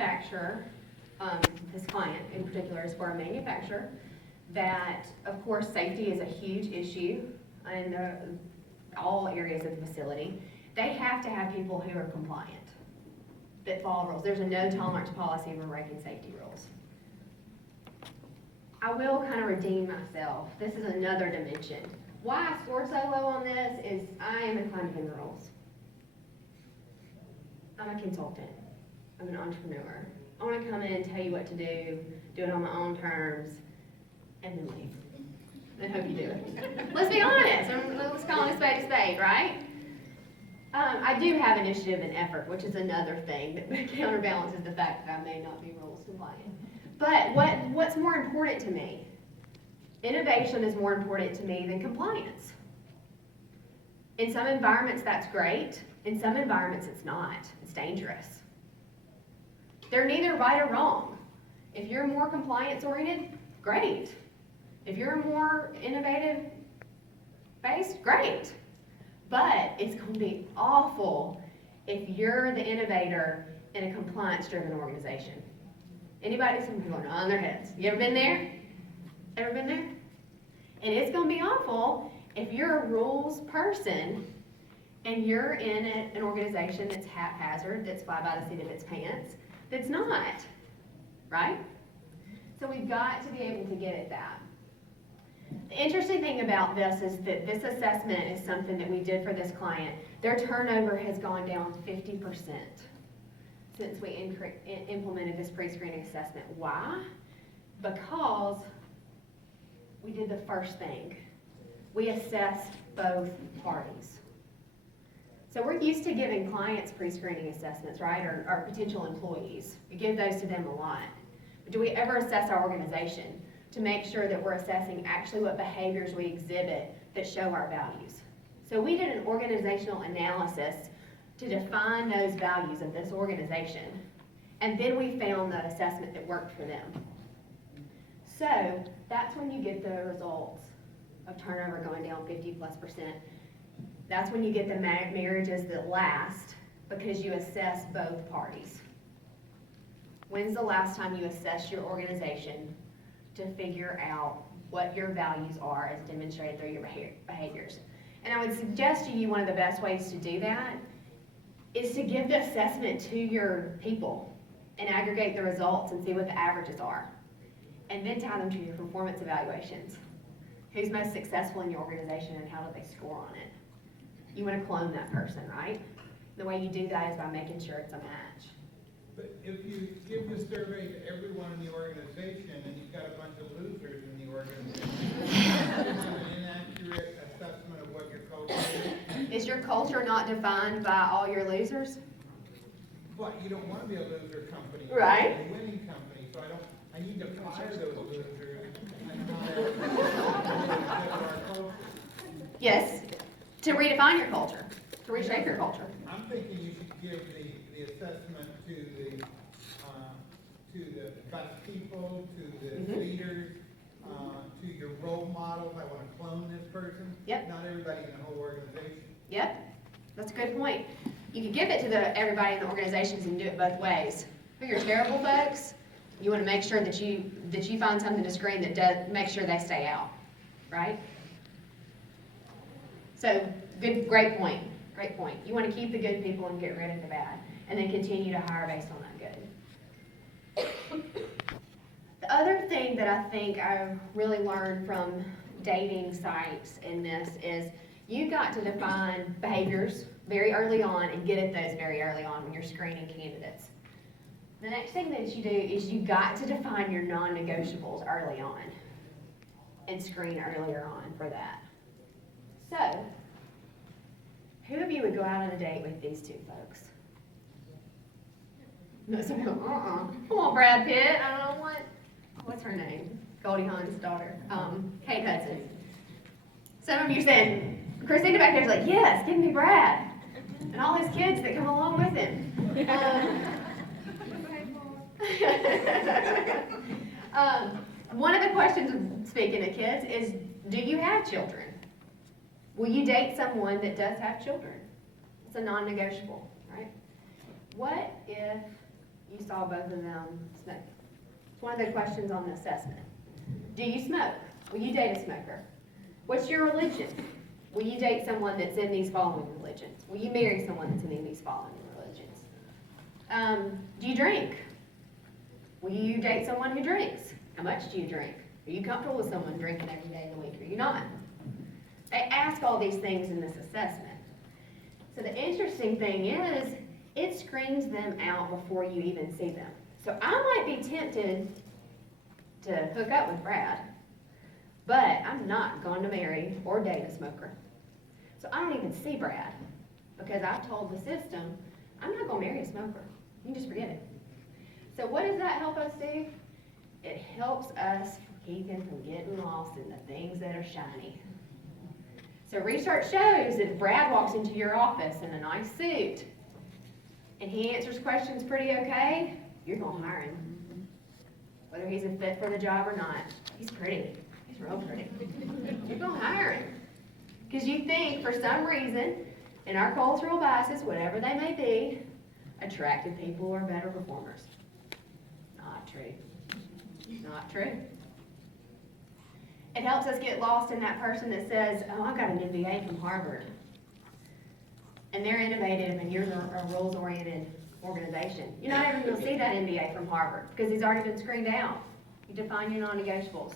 manufacturer, this client in particular is for a manufacturer, that of course safety is a huge issue in all areas of the facility. They have to have people who are compliant, that follow rules. There's a no tolerance policy for breaking safety rules. I will kind of redeem myself. This is another dimension. Why I score so low on this is I am inclined to bend the rules. I'm a consultant. I'm an entrepreneur. I want to come in and tell you what to do it on my own terms, and then leave. And hope you do it. Let's be honest. Let's call it a spade, right? I do have initiative and effort, which is another thing that counterbalances the fact that I may not be rules compliant. But what's more important to me? Innovation is more important to me than compliance. In some environments, that's great. In some environments, it's not. It's dangerous. They're neither right or wrong. If you're more compliance-oriented, great. If you're more innovative-based, great. But it's going to be awful if you're the innovator in a compliance-driven organization. Anybody? Some people are nodding their heads. You ever been there? Ever been there? And it's going to be awful if you're a rules person and you're in an organization that's haphazard, that's fly by the seat of its pants, that's not, right? So we've got to be able to get at that. The interesting thing about this is that this assessment is something that we did for this client. Their turnover has gone down 50% since we implemented this pre-screening assessment. Why? Because we did the first thing. We assessed both parties. So we're used to giving clients pre-screening assessments, right, or potential employees. We give those to them a lot. But do we ever assess our organization to make sure that we're assessing actually what behaviors we exhibit that show our values? So we did an organizational analysis to define those values of this organization, and then we found the assessment that worked for them. So that's when you get the results of turnover going down 50+%. That's when you get the marriages that last, because you assess both parties. When's the last time you assessed your organization to figure out what your values are as demonstrated through your behaviors? And I would suggest to you one of the best ways to do that is to give the assessment to your people and aggregate the results and see what the averages are. And then tie them to your performance evaluations. Who's most successful in your organization and how do they score on it? You want to clone that person, right? The way you do that is by making sure it's a match. But if you give the survey to everyone in the organization and you've got a bunch of losers in the organization, is it an inaccurate assessment of what your culture is? Is your culture not defined by all your losers? But you don't want to be a loser company. Right. You're a winning company, so I need to fire those losers and hire our culture. Yes, to redefine your culture, to reshape your culture. I'm thinking you should give the assessment to the best people, to the leaders, to your role models. I want to clone this person. Yep. Not everybody in the whole organization. Yep, that's a good point. You could give it to everybody in the organizations and do it both ways. For your terrible folks, you want to make sure that you find something to screen that does make sure they stay out, right? So, great point. Great point. You want to keep the good people and get rid of the bad, and then continue to hire based on that good. The other thing that I think I really learned from dating sites in this is you got to define behaviors very early on and get at those very early on when you're screening candidates. The next thing that you do is you got to define your non-negotiables early on and screen earlier on for that. So, who of you would go out on a date with these two folks? No, some people, Come on, Brad Pitt. I don't know what's her name? Goldie Hawn's daughter. Kate Hudson. Some of you said, Christina back there's like, yes, give me Brad. And all his kids that come along with him. One of the questions of speaking to kids is, do you have children? Will you date someone that does have children? It's a non-negotiable, right? What if You saw both of them smoke. It's one of the questions on the assessment. Do you smoke? Will you date a smoker? What's your religion? Will you date someone that's in these following religions? Will you marry someone that's in these following religions? Do you drink? Will you date someone who drinks? How much do you drink? Are you comfortable with someone drinking every day of the week? Are you not? They ask all these things in this assessment. So the interesting thing is, it screens them out before you even see them. So I might be tempted to hook up with Brad, but I'm not going to marry or date a smoker. So I don't even see Brad, because I've told the system, I'm not going to marry a smoker. You can just forget it. So what does that help us do? It helps us keep him from getting lost in the things that are shiny. So research shows that if Brad walks into your office in a nice suit and he answers questions pretty okay, you're going to hire him. Whether he's a fit for the job or not. He's pretty. He's real pretty. You're going to hire him. Because you think, for some reason, in our cultural biases, whatever they may be, attractive people are better performers. Not true. Not true. It helps us get lost in that person that says, oh, I've got an MBA from Harvard. And they're innovative and you're a rules-oriented organization. You're not ever going to see that MBA from Harvard because he's already been screened out. You define your non-negotiables.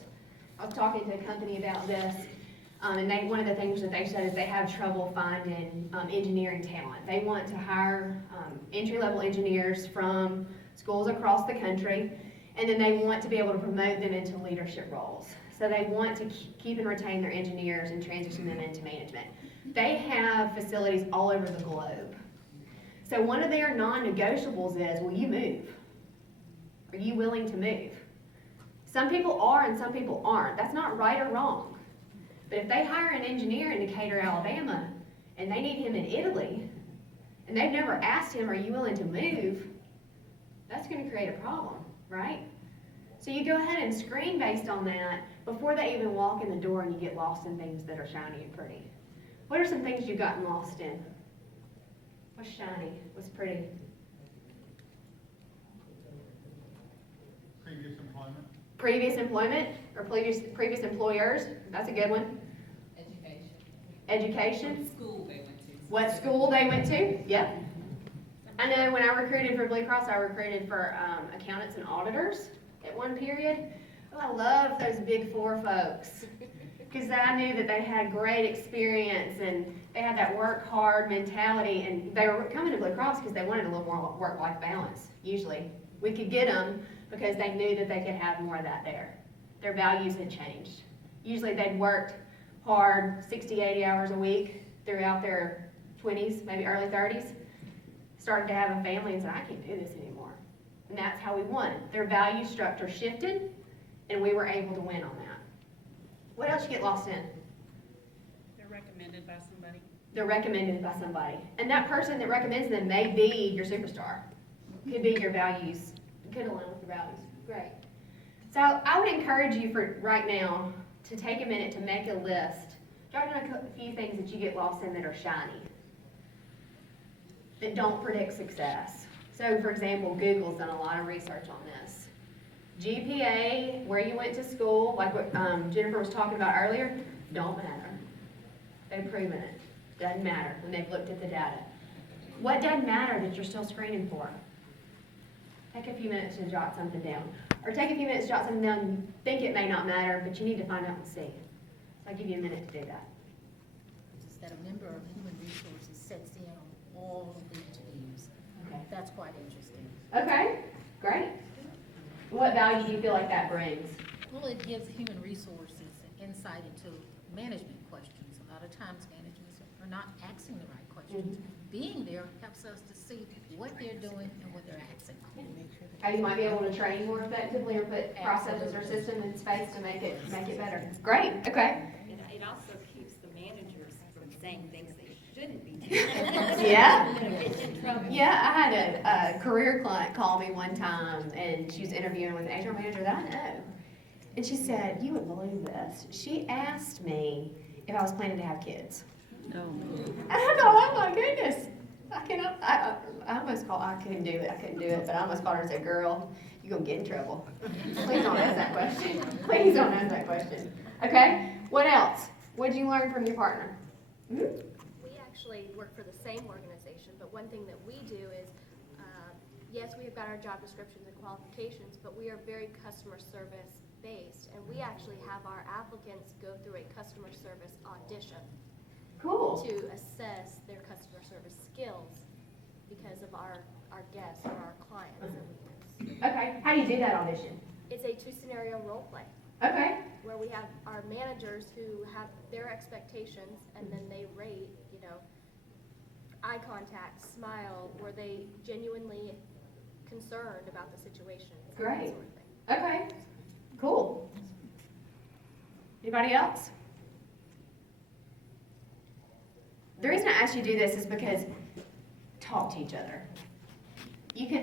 I was talking to a company about this, and one of the things that they said is they have trouble finding engineering talent. They want to hire entry-level engineers from schools across the country, and then they want to be able to promote them into leadership roles. So they want to keep and retain their engineers and transition them into management. They have facilities all over the globe. So one of their non-negotiables is, will you move? Are you willing to move? Some people are and some people aren't. That's not right or wrong. But if they hire an engineer in Decatur, Alabama, and they need him in Italy, and they've never asked him, are you willing to move? That's going to create a problem, right? So you go ahead and screen based on that before they even walk in the door and you get lost in things that are shiny and pretty. What are some things you've gotten lost in? What's shiny? What's pretty? Previous employment. Previous employment or previous employers? That's a good one. Education. Education. School they went to. What school they went to? Yep. I know when I recruited for Blue Cross, I recruited for accountants and auditors at one period. Oh, I love those Big Four folks because I knew that they had great experience and they had that work hard mentality, and they were coming to Blue Cross because they wanted a little more work-life balance. Usually we could get them because they knew that they could have more of that there. Their values had changed. Usually they'd worked hard 60, 80 hours a week throughout their 20s, maybe early 30s, started to have a family and said, I can't do this anymore. And that's how we won. Their value structure shifted, and we were able to win on that. What else you get lost in? They're recommended by somebody. They're recommended by somebody. And that person that recommends them may be your superstar. Could be your values. Could align with your values. Great. So I would encourage you for right now to take a minute to make a list. Jot down a few things that you get lost in that are shiny, that don't predict success. So for example, Google's done a lot of research on this. GPA, where you went to school, like what Jennifer was talking about earlier, don't matter. They've proven it. Doesn't matter when they've looked at the data. What doesn't matter that you're still screening for? Take a few minutes to jot something down. Or take a few minutes to jot something down and think it may not matter, but you need to find out and see. So I'll give you a minute to do that. Is that a member of Human Resources sets in on all of the interviews. Okay. That's quite interesting. Okay, great. What value do you feel like that brings? Well, it gives Human Resources insight into management questions. A lot of times managements are not asking the right questions. Being there helps us to see what they're doing and what they're asking. How you might be able to train more effectively or put processes or systems in space to make it better. Great, okay. It also keeps the managers from saying things they shouldn't be doing. Yeah. Get in trouble. Yeah, I had a career client call me one time, and she was interviewing with an HR manager that I know. And she said, you would believe this. She asked me if I was planning to have kids. No. And I thought, oh my goodness. I almost called, I couldn't do it, but I almost called her and said, girl, you're gonna get in trouble. Please don't ask that question. Please don't ask that question. Okay, what else? What'd you learn from your partner? Mhm. We actually work for the same organization, but one thing that we do is, yes, we've got our job descriptions and qualifications, but we are very customer service based, and we actually have our applicants go through a customer service audition Cool. to assess their customer service skills because of our guests or our clients that we use. Okay, how do you do that audition? It's a 2-scenario role play, Okay, where we have our managers who have their expectations, and then they rate, eye contact, smile, were they genuinely concerned about the situation? That Great. sort of thing. okay, cool. Anybody else? The reason I asked you to do this is because talk to each other. You can